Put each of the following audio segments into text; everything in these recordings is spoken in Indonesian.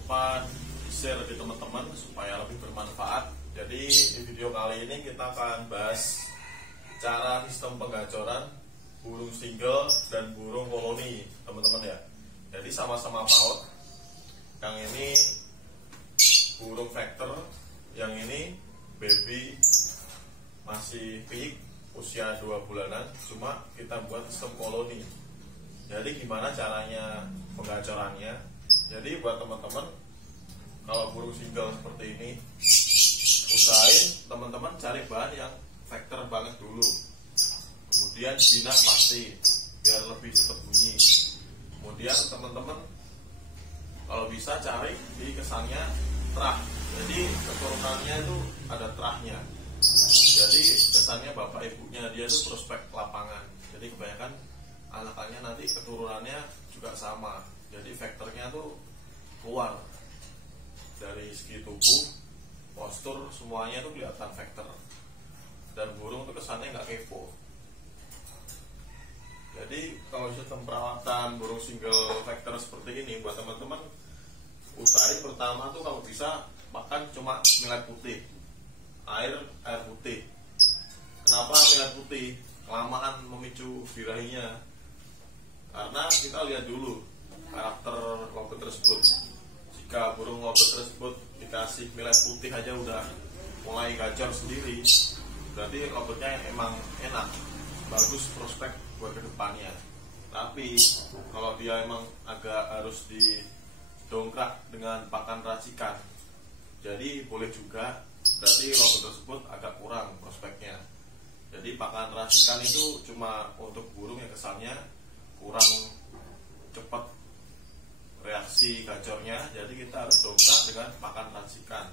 lupa di-share ke teman-teman supaya lebih bermanfaat. Jadi di video kali ini kita akan bahas cara sistem penggacoran burung single dan burung koloni, teman-teman ya. Jadi sama-sama paut. Yang ini burung vector, yang ini baby masih pik usia 2 bulanan, cuma kita buat sistem koloni. Jadi gimana caranya penggacorannya? Jadi buat teman-teman, kalau burung single seperti ini, usahain teman-teman cari bahan yang vector banget dulu. Kemudian jinak pasti, biar lebih cepat bunyi. Kemudian teman-teman kalau bisa cari di kesannya terah. Jadi keturunannya itu ada terahnya. Jadi kesannya bapak ibunya dia itu prospek lapangan. Jadi kebanyakan anakannya nanti keturunannya juga sama. Jadi vektornya tuh keluar dari segi tubuh, postur, semuanya tuh kelihatan vektor. Dan burung tuh kesannya nggak kepo. Jadi kalau sistem perawatan burung single vector seperti ini, buat teman-teman usahain pertama tuh kalau bisa makan cuma millet putih, air putih. Kenapa millet putih? Kelamaan memicu birahinya. Karena kita lihat dulu karakter lovebird tersebut. Jika burung lovebird tersebut dikasih millet putih aja udah mulai gacor sendiri, berarti lovebirdnya emang enak, bagus prospek buat kedepannya. Tapi kalau dia emang agak harus didongkrak dengan pakan racikan, jadi boleh juga, berarti lovebird tersebut agak kurang prospeknya. Jadi pakan racikan itu cuma untuk burung yang kesannya kurang cepat reaksi gacornya, jadi kita harus dongkrak dengan pakan racikan.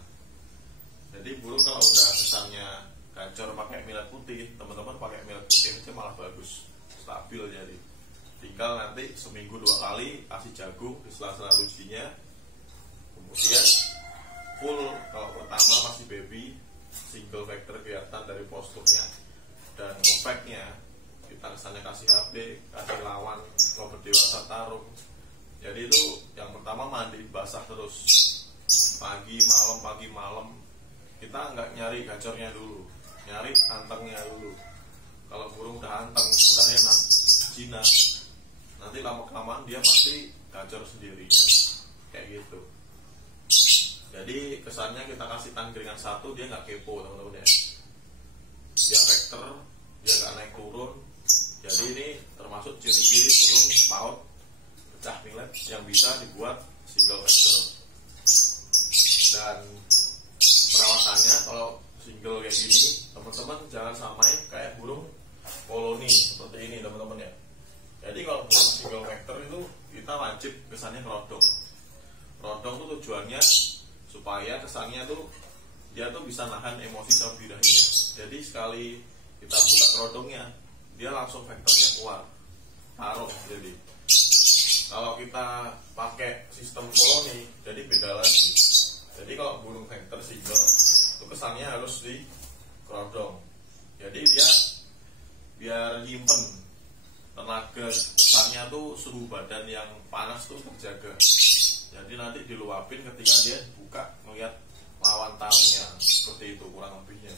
Jadi burung kalau udah kesannya gacor pakai millet putih, teman-teman pakai millet putih aja malah bagus, stabil. Jadi tinggal nanti seminggu 2 kali kasih jagung di sela-sela lucinya. Kemudian full kalau pertama masih baby single vector, kelihatan dari posturnya dan compactnya. Kita kesannya kasih HP, kasih lawan lovebird dewasa tarung. Jadi itu yang pertama mandi basah terus, pagi malam. Kita nggak nyari gacornya dulu, nyari antengnya dulu. Kalau burung udah anteng, udah enak, jinak, nanti lama-kelamaan dia pasti gacor sendirinya, kayak gitu. Jadi kesannya kita kasih tangkringan satu, dia nggak kepo, teman-teman ya. Dia vector, dia nggak naik turun. Jadi ini termasuk ciri-ciri burung paut pecah millet yang bisa dibuat single vector. Dan perawatannya kalau single kayak gini, teman-teman jangan samain kayak burung koloni seperti ini, teman-teman ya. Jadi kalau burung single vector itu kita wajib kesannya kerodong. Kerodong tuh tujuannya supaya kesannya tuh dia tuh bisa nahan emosi sama birahinya. Jadi sekali kita buka kerodongnya, dia langsung vektornya keluar, taruh. Jadi kalau kita pakai sistem koloni, jadi beda lagi. Jadi kalau burung vector single itu kesannya harus di kerodong. Jadi dia biar nyimpen tenaga kesannya tuh suhu badan yang panas tuh terjaga. Jadi nanti diluapin ketika dia buka melihat lawan tarungnya, seperti itu kurang lebihnya.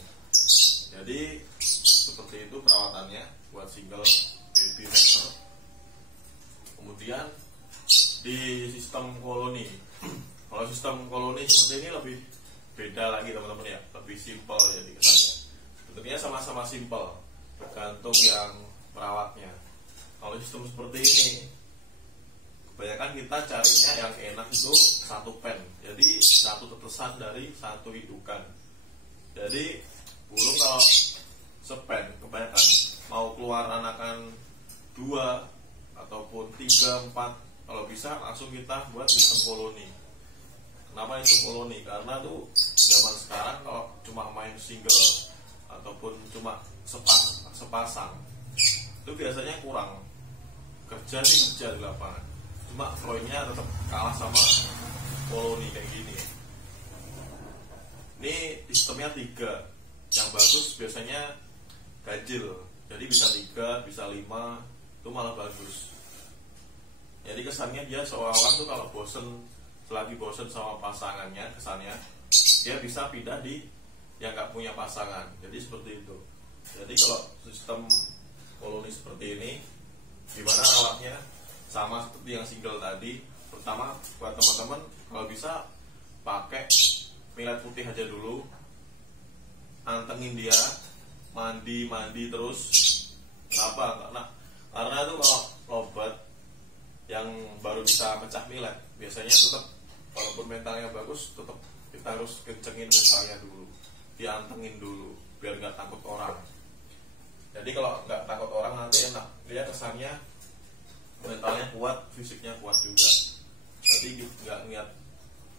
Jadi seperti itu perawatannya buat single baby vector. Kemudian di sistem koloni, kalau sistem koloni seperti ini lebih beda lagi, teman-teman ya, lebih simpel. Jadi kesannya sebetulnya sama-sama simpel, tergantung yang merawatnya. Kalau sistem seperti ini, kebanyakan kita carinya yang enak itu satu pen, jadi satu tetesan dari satu indukan. Jadi burung kalau sepen kebanyakan mau keluar anakan 2 ataupun 3, 4, kalau bisa langsung kita buat sistem koloni. Kenapa sistem koloni? Karena tuh zaman sekarang kalau cuma main single ataupun cuma sepasang itu biasanya kurang. Kerja di lapangan, cuma poinnya tetap kalah sama koloni kayak gini. Ini sistemnya 3. Yang bagus biasanya ganjil, jadi bisa 3, bisa 5, itu malah bagus. Jadi kesannya dia seolah-olah tuh kalau bosen selagi bosan sama pasangannya, kesannya dia bisa pindah di yang nggak punya pasangan. Jadi seperti itu. Jadi kalau sistem koloni seperti ini, gimana rawatnya? Sama seperti yang single tadi. Pertama, buat teman-teman kalau bisa pakai millet putih aja dulu, antengin dia, mandi terus. Kenapa? Karena itu kalau obat yang baru bisa pecah millet, biasanya tetap walaupun mentalnya bagus, tetap kita harus kencengin mentalnya dulu, diantengin dulu biar nggak takut orang. Jadi kalau nggak takut orang nanti enak, dia kesannya mentalnya kuat, fisiknya kuat juga. Jadi nggak ngeliat,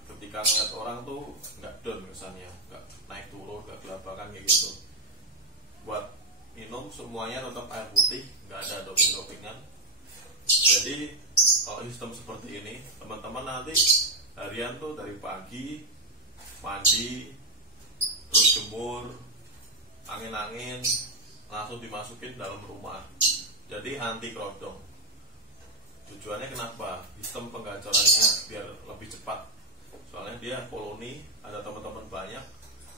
ketika ngeliat orang tuh nggak down kesannya, nggak naik turun, nggak gelabakan kayak gitu. Buat minum semuanya tetap air putih, nggak ada doping-dopingan. Jadi kalau sistem seperti ini, teman-teman nanti harian tuh dari pagi mandi, terus jemur, angin-angin, langsung dimasukin dalam rumah. Jadi anti kerodong. Tujuannya kenapa? Sistem penggacorannya biar lebih cepat. Soalnya dia koloni, ada teman-teman banyak.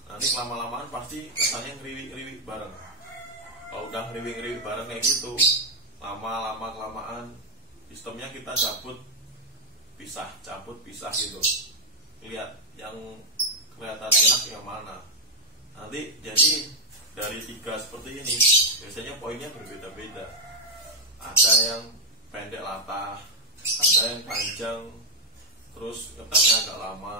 Nanti lama-lamaan pasti kesannya ngeriwik-ngeriwik bareng. Kalau udah ngeriwik-ngeriwik bareng kayak gitu, lama-lama kelamaan sistemnya kita cabut pisah gitu. Lihat yang kelihatan enak yang mana. Nanti jadi dari 3 seperti ini biasanya poinnya berbeda-beda. Ada yang pendek latah, ada yang panjang terus ngetemnya agak lama,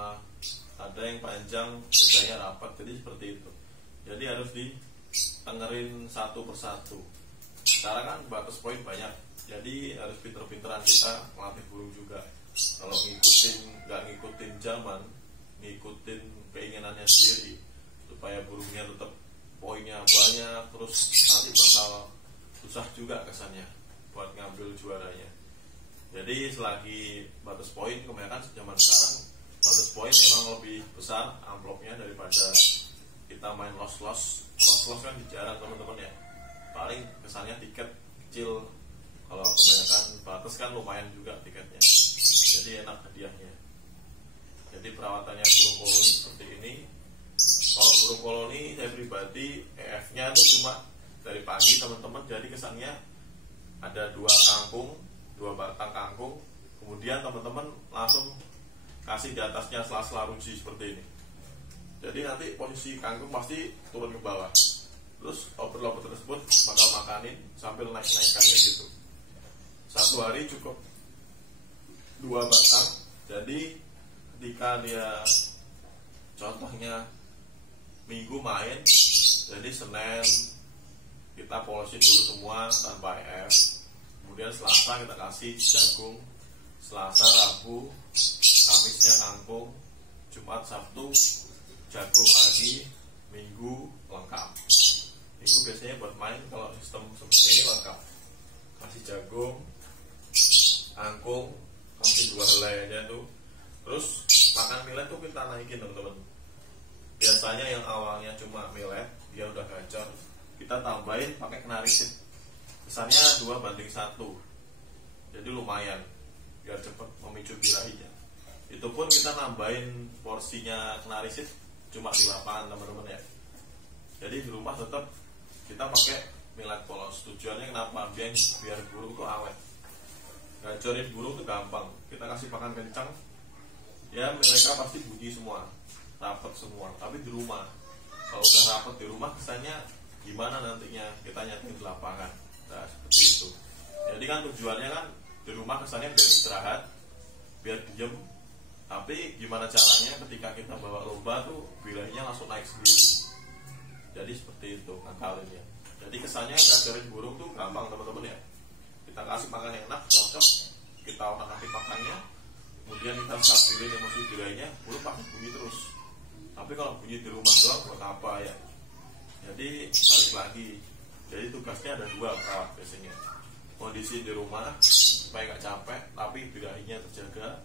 ada yang panjang bedanya rapat. Jadi seperti itu. Jadi harus ditengerin satu persatu. Sekarang kan batas poin banyak, jadi harus pinter-pinteran kita melatih burung juga. Kalau nggak ngikutin zaman, ngikutin keinginannya sendiri, supaya burungnya tetap poinnya banyak, terus nanti bakal susah juga kesannya buat ngambil juaranya. Jadi selagi batas poin, kebanyakan zaman sekarang batas poin memang lebih besar amplopnya daripada kita main los-los kan jarang teman-teman ya. Paling kesannya tiket kecil. Kalau kebanyakan batas kan lumayan juga tiketnya, jadi enak hadiahnya. Jadi perawatannya burung koloni seperti ini. Kalau burung koloni saya pribadi EF-nya itu cuma dari pagi teman-teman, jadi kesannya ada 2 batang kangkung, kemudian teman-teman langsung kasih di atasnya sela-sela ruji seperti ini. Jadi nanti posisi kangkung pasti turun ke bawah, terus loper-loper tersebut bakal makanin sambil naik-naikannya gitu. 1 hari cukup 2 batang. Jadi ketika dia contohnya Minggu main, jadi Senin kita polosin dulu semua tanpa EF, kemudian Selasa kita kasih jagung, Selasa, Rabu, Kamisnya kangkung, Jumat, Sabtu jagung lagi, Minggu lengkap. Minggu biasanya buat main kalau sistem seperti ini lengkap, kasih jagung, kangkung, kasih 2 helai aja tuh. Terus makan millet tuh kita naikin teman-teman. Biasanya yang awalnya cuma millet, dia udah gacor, kita tambahin pakai kenarisit. Kesannya 2:1, jadi lumayan biar cepat memicu birahinya. Itu pun kita nambahin porsinya kenarisit cuma di lapangan teman-teman ya. Jadi di rumah tetap kita pakai millet polos. Tujuannya kenapa? Biar burung tuh awet. Gacorin burung tuh gampang. Kita kasih pakan kencang, ya mereka pasti bunyi semua, rapet semua. Tapi di rumah, kalau udah rapet di rumah kesannya gimana nantinya kita nyatain di lapangan. Nah seperti itu. Jadi kan tujuannya kan di rumah kesannya biar istirahat, biar diem. Tapi gimana caranya ketika kita bawa lomba tuh birahinya langsung naik sendiri. Jadi seperti itu ngakalinnya. Jadi kesannya gacorin burung tuh gampang teman-teman ya. Kita kasih makan yang enak, cocok, kita otak-atik makannya, kemudian kita stabilin emosi birahinya, burung pasti bunyi terus. Tapi kalau bunyi di rumah doang buat apa ya? Jadi balik lagi. Jadi tugasnya ada 2 perawat biasanya. Kondisi di rumah supaya nggak capek, tapi birahinya terjaga.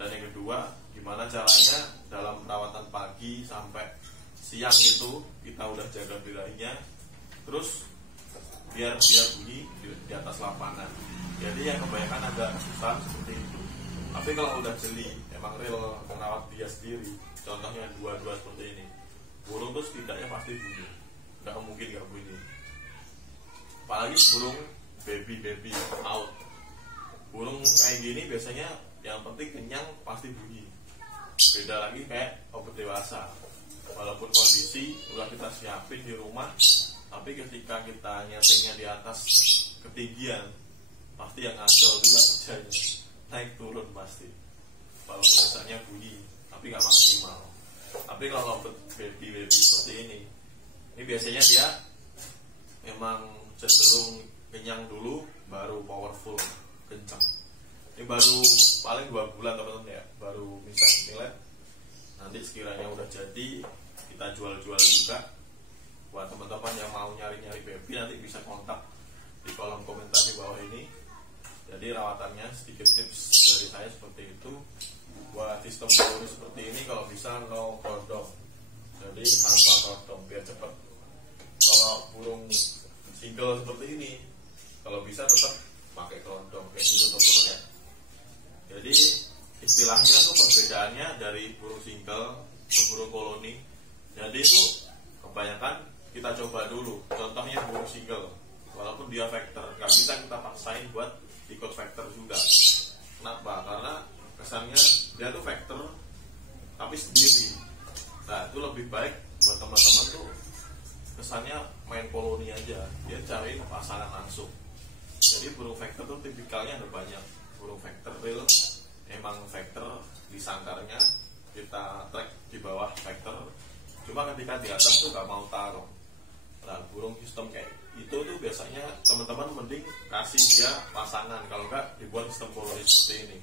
Dan yang kedua, gimana caranya dalam perawatan pagi sampai siang itu kita udah jaga birahinya, terus biar dia bunyi di atas lapangan. Jadi yang kebanyakan agak susah seperti itu. Tapi kalau udah jeli, emang real merawat dia sendiri, contohnya dua-dua seperti ini, burung tuh setidaknya pasti bunyi, nggak mungkin nggak bunyi. Apalagi burung baby out, burung kayak gini biasanya yang penting kenyang pasti bunyi. Beda lagi kayak obat dewasa, walaupun kondisi udah kita siapin di rumah, tapi ketika kita nyetingnya di atas ketinggian, pasti yang ngaco juga kerjanya, naik turun pasti. Walaupun biasanya bunyi, tapi nggak maksimal. Tapi kalau obat baby seperti ini biasanya dia memang cenderung kenyang dulu, baru powerful, kencang. Ini baru paling 2 bulan teman-teman ya, baru bisa nilai. Nanti sekiranya udah jadi, kita jual-jual juga. Buat teman-teman yang mau nyari-nyari baby, nanti bisa kontak di kolom komentar di bawah ini. Jadi rawatannya sedikit tips dari saya seperti itu. Buat sistem koloni seperti ini kalau bisa no kordom, jadi tanpa kordom biar cepat. Kalau burung single seperti ini, kalau bisa tetap pakai kordom kayak gitu teman-teman ya. Jadi istilahnya tuh perbedaannya dari burung single ke burung koloni. Jadi itu kebanyakan kita coba dulu. Contohnya burung single, walaupun dia vector, nggak bisa kita paksain buat ikut vector juga. Kenapa? Karena kesannya dia tuh vector tapi sendiri. Nah itu lebih baik buat teman-teman tuh kesannya main koloni aja, dia cari pasangan langsung. Jadi burung vector tuh tipikalnya ada banyak. Burung vector real emang vector di sangkarnya kita track di bawah vector, cuma ketika di atas tuh nggak mau taruh. Nah burung sistem kayak itu tuh biasanya teman-teman mending kasih dia pasangan, kalau nggak dibuat sistem koloni seperti ini.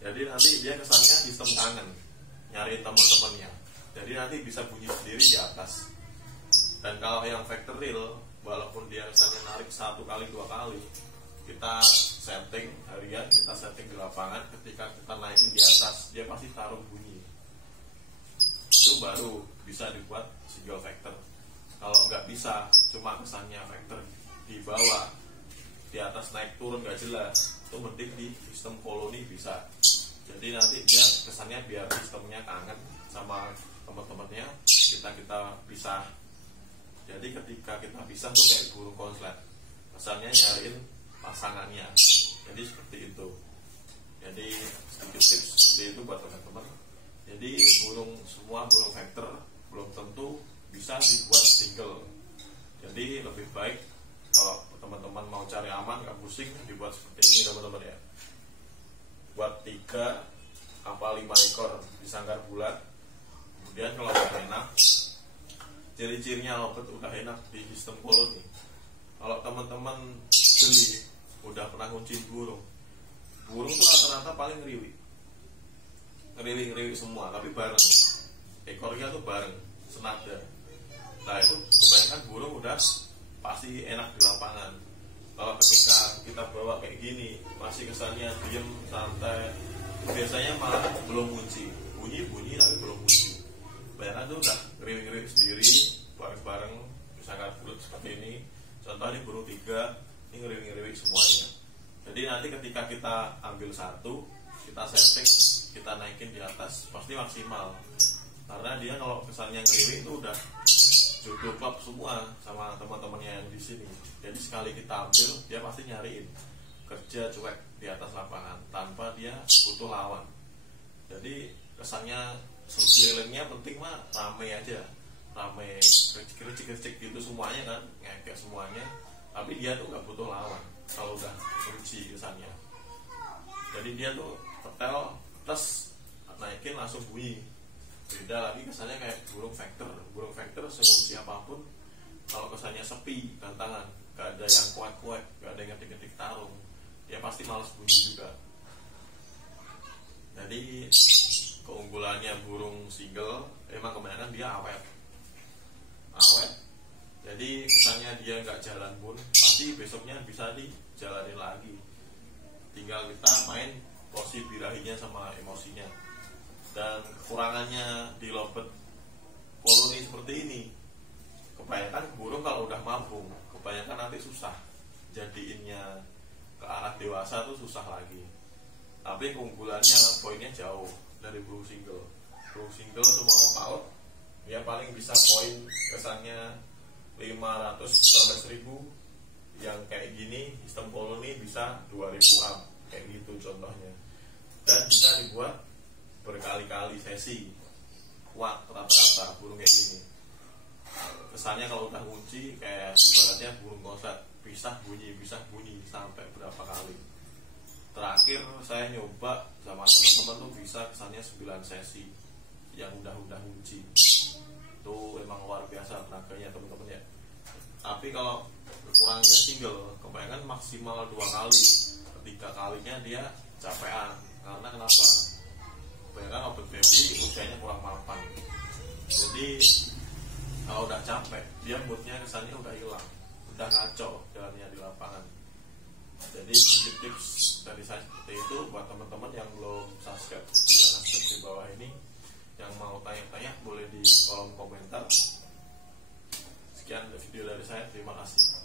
Jadi nanti dia kesannya sistem kangen, nyariin teman-temannya, jadi nanti bisa bunyi sendiri di atas. Dan kalau yang vector real, walaupun dia kesannya narik 1 kali 2 kali, kita setting harian, kita setting di lapangan, ketika kita naikin di atas, dia pasti taruh bunyi. Itu baru bisa dibuat single vector. Kalau nggak bisa, cuma kesannya vector di bawah, di atas naik turun nggak jelas, itu mending di sistem koloni bisa. Jadi nanti dia kesannya biar sistemnya kangen sama teman-temannya, kita pisah. Jadi ketika kita pisah tuh kayak burung konslet, kesannya nyariin pasangannya. Jadi seperti itu. Jadi sedikit tips seperti itu buat teman-teman. Jadi semua burung vector belum tentu bisa dibuat single. Jadi lebih baik kalau teman-teman mau cari aman, gak pusing, dibuat seperti ini teman-teman ya. Buat 3 apa 5 ekor di sangkar bulat. Kemudian kalau udah enak, ciri-cirinya lobet udah enak di sistem koloni. Kalau teman-teman beli udah pernah ngunciin burung tuh rata-rata paling ngeriwi semua, tapi bareng, ekornya tuh bareng, senada. Nah itu kebanyakan burung udah pasti enak di lapangan. Kalau ketika kita bawa kayak gini, masih kesannya diem, santai, biasanya malah belum ngunci, bunyi tapi belum ngunci. Kebanyakan tuh udah ngeriwi sendiri, bareng-bareng, misalkan bulat seperti ini. Contohnya burung 3, ini ngeriwi semuanya. Jadi nanti ketika kita ambil 1, kita setting, kita naikin di atas, pasti maksimal. Karena dia kalau kesannya ngeriwi itu udah jodoh klub semua sama teman-temannya yang di sini. Jadi sekali kita ambil, dia pasti nyariin, kerja cuek di atas lapangan tanpa dia butuh lawan. Jadi kesannya sekelilingnya penting mah rame aja, rame, kericik gitu semuanya kan, ngekek semuanya. Tapi dia tuh nggak butuh lawan kalau udah kunci kesannya. Jadi dia tuh petel terus naikin langsung bunyi. Beda lagi kesannya kayak burung vector sekunci apapun, kalau kesannya sepi, gantangan, gak ada yang kuat-kuat, gak ada yang ngetik-ngetik tarung, dia pasti malas bunyi juga. Jadi keunggulannya burung single emang kebanyakan dia awet. Jadi kesannya dia nggak jalan pun pasti besoknya bisa dijalanin lagi. Tinggal kita main porsi birahinya sama emosinya. Dan kekurangannya di lobet koloni seperti ini, kebanyakan burung kalau udah mabung, kebanyakan nanti susah jadiinnya ke arah dewasa tuh susah lagi. Tapi keunggulannya poinnya jauh. dari burung single. Burung single itu mau out, dia paling bisa poin kesannya 500 sampai 1000. Yang kayak gini sistem koloni bisa 2000 up, kayak gitu contohnya. Dan bisa dibuat berkali-kali sesi, kuat rata-rata burung kayak gini. Kesannya kalau udah kunci kayak ibaratnya burung koslet, pisah bunyi sampai berapa kali. Terakhir saya nyoba sama teman-teman tuh bisa kesannya 9 sesi yang udah kunci. Itu emang luar biasa tenaganya teman-teman ya. Tapi kalau kurangnya single, kebanyakan maksimal 2 kali. Ketiga kalinya dia capean. Karena kenapa? Kebanyakan obat baby usianya kurang mapan. Jadi kalau udah capek, dia moodnya kesannya udah hilang, udah ngaco jalannya di lapangan. Jadi tips dari saya seperti itu. Buat teman-teman yang belum subscribe, bisa subscribe di bawah ini. Yang mau tanya-tanya boleh di kolom komentar. Sekian video dari saya, terima kasih.